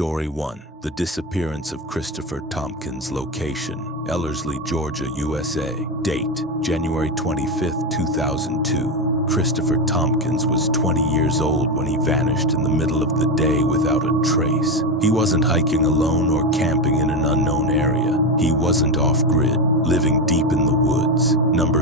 Story 1. The disappearance of Christopher Thompkins. Location: Ellerslie, Georgia, USA. Date: January 25, 2002. Christopher Thompkins was 20 years old when he vanished in the middle of the day without a trace. He wasn't hiking alone or camping in an unknown area. He wasn't off-grid, living deep in the woods.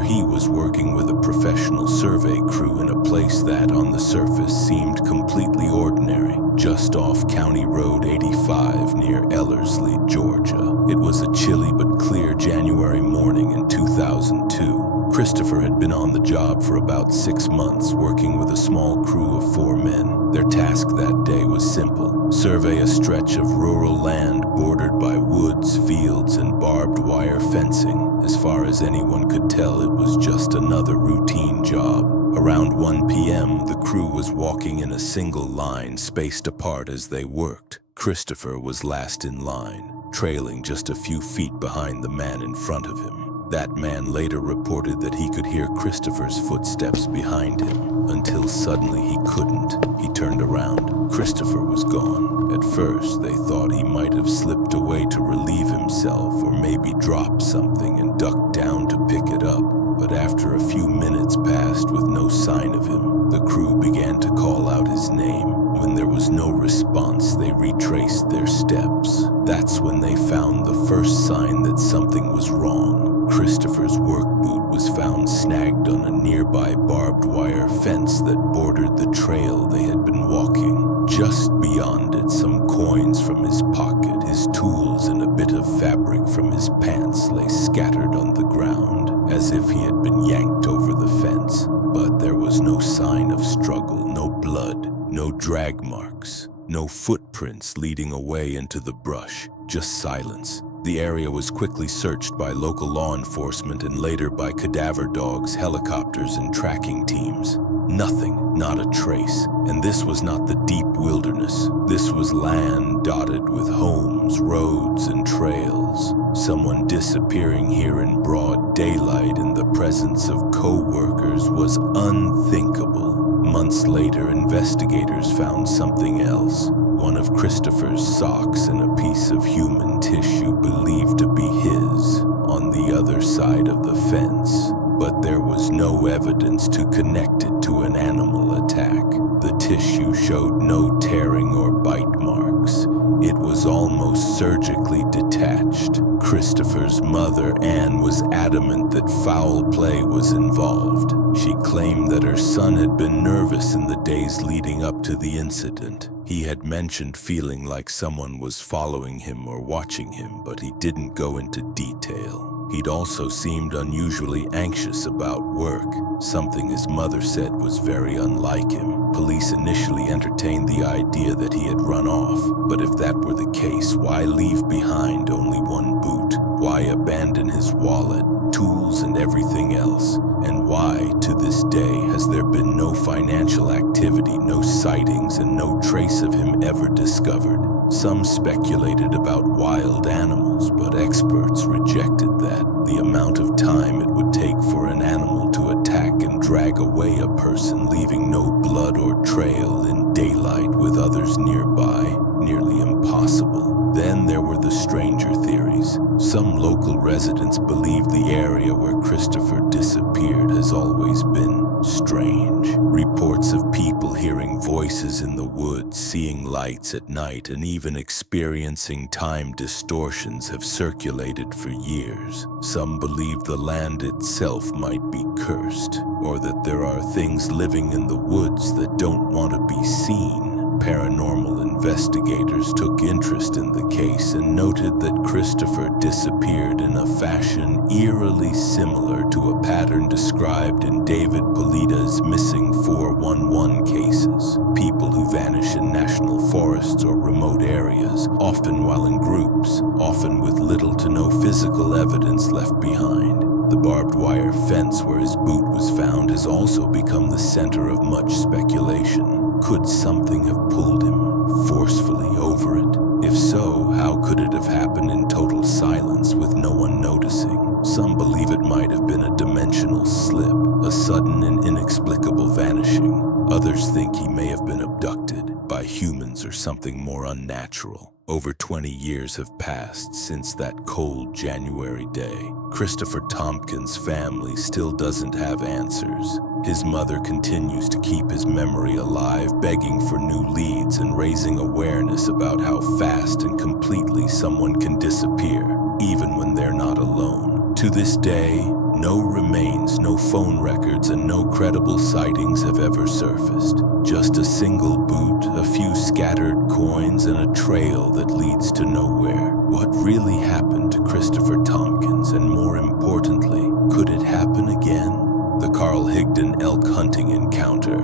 He was working with a professional survey crew in a place that, on the surface, seemed completely ordinary, just off County Road 85 near Ellerslie, Georgia. It was a chilly but clear January morning in 2002. Christopher had been on the job for about 6 months, working with a small crew of 4 men. Their task that day was simple: survey a stretch of rural land bordered by woods, fields, and barbed wire fencing. As far as anyone could tell, it was just another routine job. Around 1 p.m., the crew was walking in a single line, spaced apart as they worked. Christopher was last in line, trailing just a few feet behind the man in front of him. That man later reported that he could hear Christopher's footsteps behind him, until suddenly he couldn't. He turned around. Christopher was gone. At first, they thought he might have slipped away to relieve himself, or maybe dropped something and ducked down to pick it up. But after a few minutes passed with no sign of him, the crew began to call out his name. When there was no response, they retraced their steps. That's when they found the first sign that something was wrong. Christopher's work boot was found snagged on a nearby barbed wire fence that bordered the trail they had been walking. Just beyond it, some coins from his pocket, his tools, and a bit of fabric from his pants lay scattered on the ground, as if he had been yanked over the fence. But there was no sign of struggle, no blood, no drag marks, no footprints leading away into the brush, just silence. The area was quickly searched by local law enforcement and later by cadaver dogs, helicopters, and tracking teams. Nothing, not a trace. And this was not the deep wilderness. This was land dotted with homes, roads, and trails. Someone disappearing here in broad daylight in the presence of co-workers was unthinkable. Months later, investigators found something else. One of Christopher's socks and a piece of human tissue believed to be his on the other side of the fence. But there was no evidence to connect it to an animal attack. The tissue showed no tearing or bite marks. It was almost surgically detached. Christopher's mother, Anne, was adamant that foul play was involved. She claimed that her son had been nervous in the days leading up to the incident. He had mentioned feeling like someone was following him or watching him, but he didn't go into detail. He'd also seemed unusually anxious about work, something his mother said was very unlike him. Police initially entertained the idea that he had run off, but if that were the case, why leave behind only one boot? Why abandon his wallet, tools, and everything else? And why, to this day, has there been no financial activity, no sightings, and no trace of him ever discovered? Some speculated about wild animals, but experts rejected that. The amount of time it would take for an animal to attack and drag away a person, leaving no blood or trail in daylight with others nearby, nearly impossible. Then there were the stranger theories. Some local residents believe the area where Christopher disappeared has always been strange. Reports of people hearing voices in the woods, seeing lights at night, and even experiencing time distortions have circulated for years. Some believe the land itself might be cursed, or that there are things living in the woods that don't want to be seen. Paranormal investigators took interest in the case and noted that Christopher disappeared in a fashion eerily similar to a pattern described in David Polita's missing 411 cases. People who vanish in national forests or remote areas, often while in groups, often with little to no physical evidence left behind. The barbed wire fence where his boot was found has also become the center of much speculation. Could something have pulled him forcefully over it? If so, how could it have happened in total silence with no one noticing? Some believe it might have been a dimensional slip, a sudden and inexplicable vanishing. Others think he may have been abducted by humans or something something more unnatural. Over 20 years have passed since that cold January day. Christopher Thompkins' family still doesn't have answers. His mother continues to keep his memory alive, begging for new leads and raising awareness about how fast and completely someone can disappear, even when they're not alone. To this day, no remains, no phone records, and no credible sightings have ever surfaced. Just a single boot, a few scattered coins, and a trail that leads to nowhere. What really happened to Christopher Thompkins, and more importantly, could it happen again? The Carl Higdon elk hunting encounter.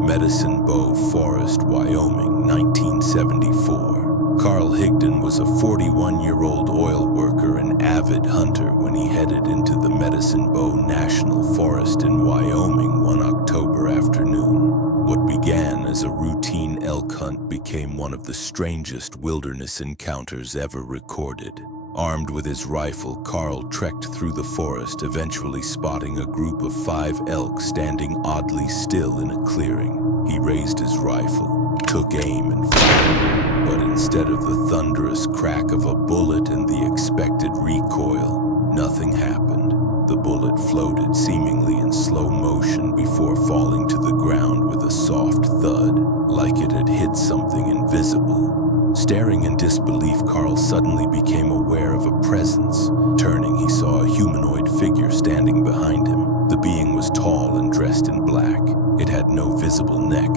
Medicine Bow Forest, Wyoming, 1974. Carl Higdon was a 41-year-old oil worker and avid hunter when he headed into the Medicine Bow National Forest in Wyoming one October afternoon. What began as a routine elk hunt became one of the strangest wilderness encounters ever recorded. Armed with his rifle, Carl trekked through the forest, eventually spotting a group of 5 elk standing oddly still in a clearing. He raised his rifle, took aim, and fired, but instead of the thunderous crack of a bullet and the expected recoil, nothing happened. The bullet floated seemingly in slow motion before falling to the ground with a soft thud, like it had hit something invisible. Staring in disbelief, Carl suddenly became aware of a presence. Turning, he saw a humanoid figure standing behind him. The being was tall and dressed in black. It had no visible neck.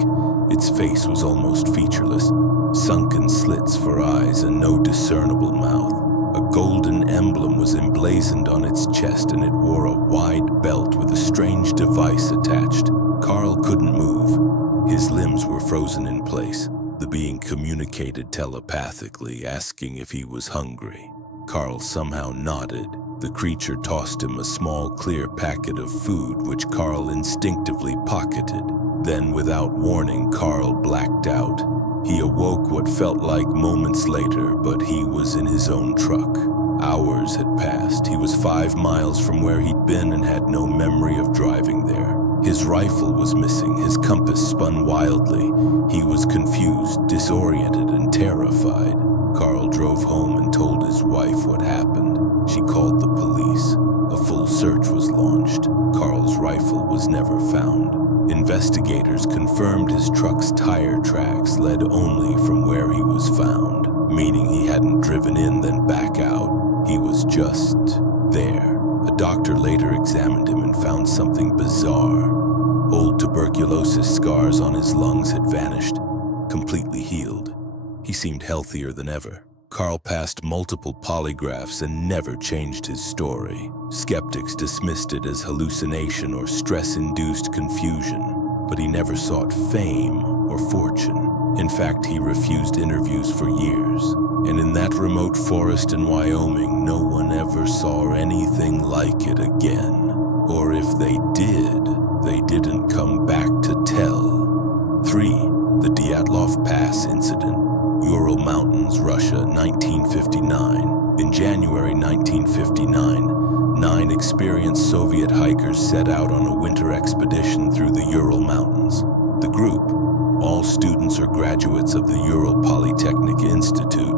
Its face was almost featureless, sunken slits for eyes and no discernible mouth. A golden emblem was emblazoned on its chest, and it wore a wide belt with a strange device attached. Carl couldn't move. His limbs were frozen in place. The being communicated telepathically, asking if he was hungry. Carl somehow nodded. The creature tossed him a small, clear packet of food, which Carl instinctively pocketed. Then, without warning, Carl blacked out. He awoke what felt like moments later, but he was in his own truck. Hours had passed. He was 5 miles from where he'd been and had no memory of driving there. His rifle was missing. His compass spun wildly. He was confused, disoriented, and terrified. Carl drove home and told his wife what happened. She called the police. A full search was launched. Carl's rifle was never found. Investigators confirmed his truck's tire tracks led only from where he was found, meaning he hadn't driven in then back out. He was just there. A doctor later examined him and found something bizarre. Old tuberculosis scars on his lungs had vanished, completely healed. He seemed healthier than ever. Carl passed multiple polygraphs and never changed his story. Skeptics dismissed it as hallucination or stress-induced confusion, but he never sought fame or fortune. In fact, he refused interviews for years. And in that remote forest in Wyoming, no one ever saw anything like it again. Or if they did, they didn't come back to tell. 3. The Dyatlov Pass Incident. Ural Mountains, Russia, 1959. In January 1959, 9 experienced Soviet hikers set out on a winter expedition through the Ural Mountains. The group, all students or graduates of the Ural Polytechnic Institute,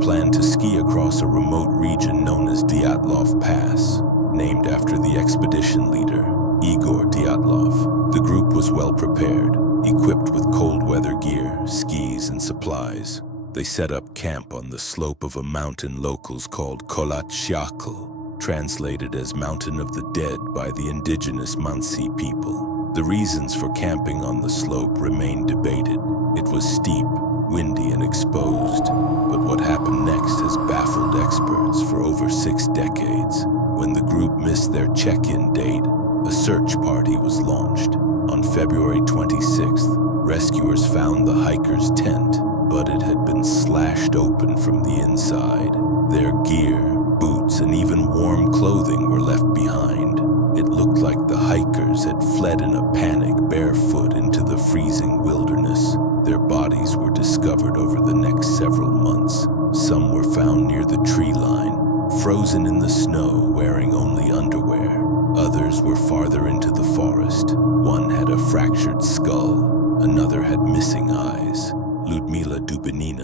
planned to ski across a remote region known as Dyatlov Pass, named after the expedition leader, Igor Dyatlov. The group was well prepared, equipped with cold weather gear, skis, and supplies. They set up camp on the slope of a mountain locals called Kholat Syakhl, translated as Mountain of the Dead by the indigenous Mansi people. The reasons for camping on the slope remain debated. It was steep, windy, and exposed, but what happened next has baffled experts for over 6 decades. When the group missed their check-in date, a search party was launched. On February 26th, rescuers found the hikers' tent, but it had been slashed open from the inside. Their gear, boots, and even warm clothing were left behind. It looked like the hikers had fled in a panic barefoot into the freezing wilderness. Their bodies were discovered over the next several months. Some were found near the tree line, frozen in the snow, wearing only underwear. Others were farther into the forest. One had a fractured skull. Another had missing eyes. Ludmila Dubinina,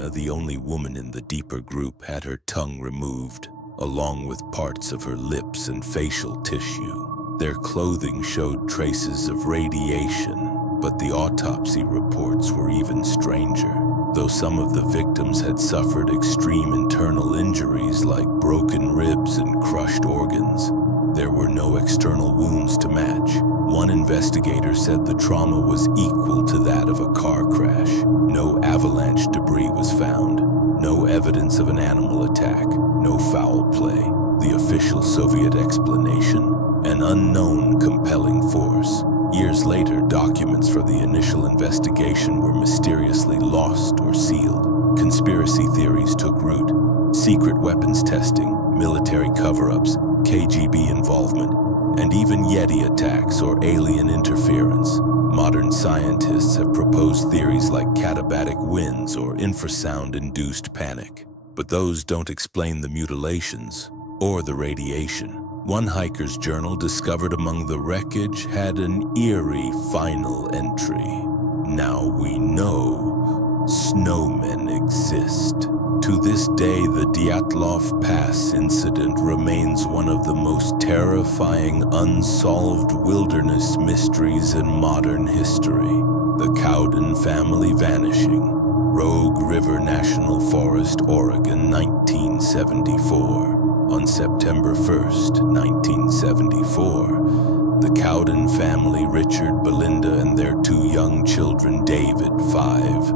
the deeper group had her tongue removed, along with parts of her lips and facial tissue. Their clothing showed traces of radiation, but the autopsy reports were even stranger. Though some of the victims had suffered extreme internal injuries like broken ribs and crushed organs, there were no external wounds to match. One investigator said the trauma was equal to that of a car crash. No avalanche debris was found, no evidence of an animal attack, no foul play. The official Soviet explanation? An unknown compelling force. Years later, documents for the initial investigation were mysteriously lost or sealed. Conspiracy theories took root. Secret weapons testing, military cover-ups, KGB involvement, and even Yeti attacks or alien interference. Modern scientists have proposed theories like katabatic winds or infrasound-induced panic, but those don't explain the mutilations or the radiation. One hiker's journal discovered among the wreckage had an eerie final entry. Now we know snowmen exist. To this day, the Dyatlov Pass incident remains one of the most terrifying unsolved wilderness mysteries in modern history. The Cowden family vanishing. Rogue River National Forest, Oregon, 1974. On September 1st, 1974, the Cowden family, Richard, Belinda, and their two young children, David, 5,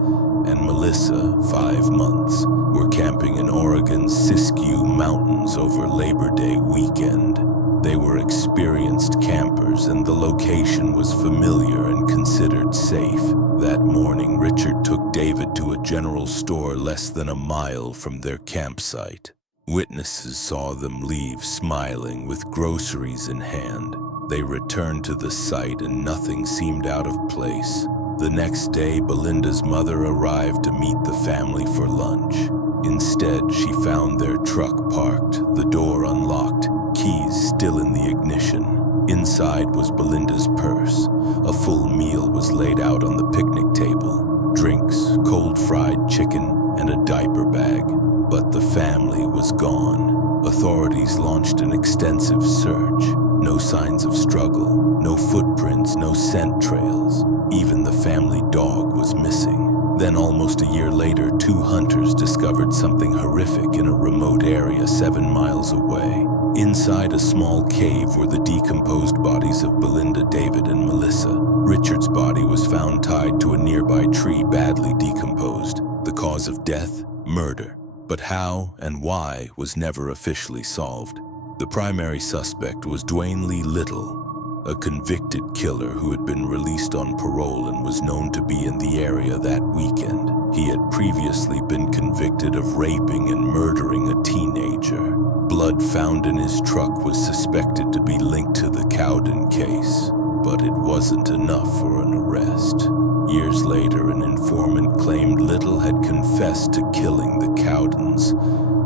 and Melissa, 5 months, were camping in Oregon's Siskiyou Mountains over Labor Day weekend. They were experienced campers, and the location was familiar and considered safe. That morning, Richard took David to a general store less than a mile from their campsite. Witnesses saw them leave smiling with groceries in hand. They returned to the site and nothing seemed out of place. The next day, Belinda's mother arrived to meet the family for lunch. Instead, she found their truck parked, the door unlocked, keys still in the ignition. Inside was Belinda's purse. A full meal was laid out on the picnic table. Drinks, cold fried chicken, and a diaper bag. But the family was gone. Authorities launched an extensive search. No signs of struggle, no footprints, no scent trails. Even the family dog was missing. Then almost a year later, 2 hunters discovered something horrific in a remote area 7 miles away. Inside a small cave were the decomposed bodies of Belinda, David, and Melissa. Richard's body was found tied to a nearby tree, badly decomposed. The cause of death? Murder. But how and why was never officially solved. The primary suspect was Dwayne Lee Little, a convicted killer who had been released on parole and was known to be in the area that weekend. He had previously been convicted of raping and murdering a teenager. Blood found in his truck was suspected to be linked to the Cowden case, but it wasn't enough for an arrest. Years later, an informant claimed Little had confessed to killing the Cowdens,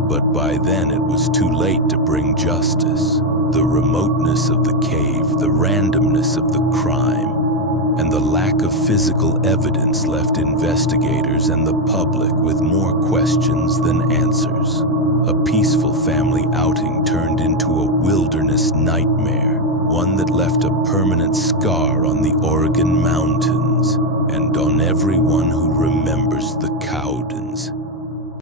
but by then it was too late to bring justice. The remoteness of the cave, the randomness of the crime, and the lack of physical evidence left investigators and the public with more questions than answers. A peaceful family outing turned into a wilderness nightmare, one that left a permanent scar on the Oregon mountains.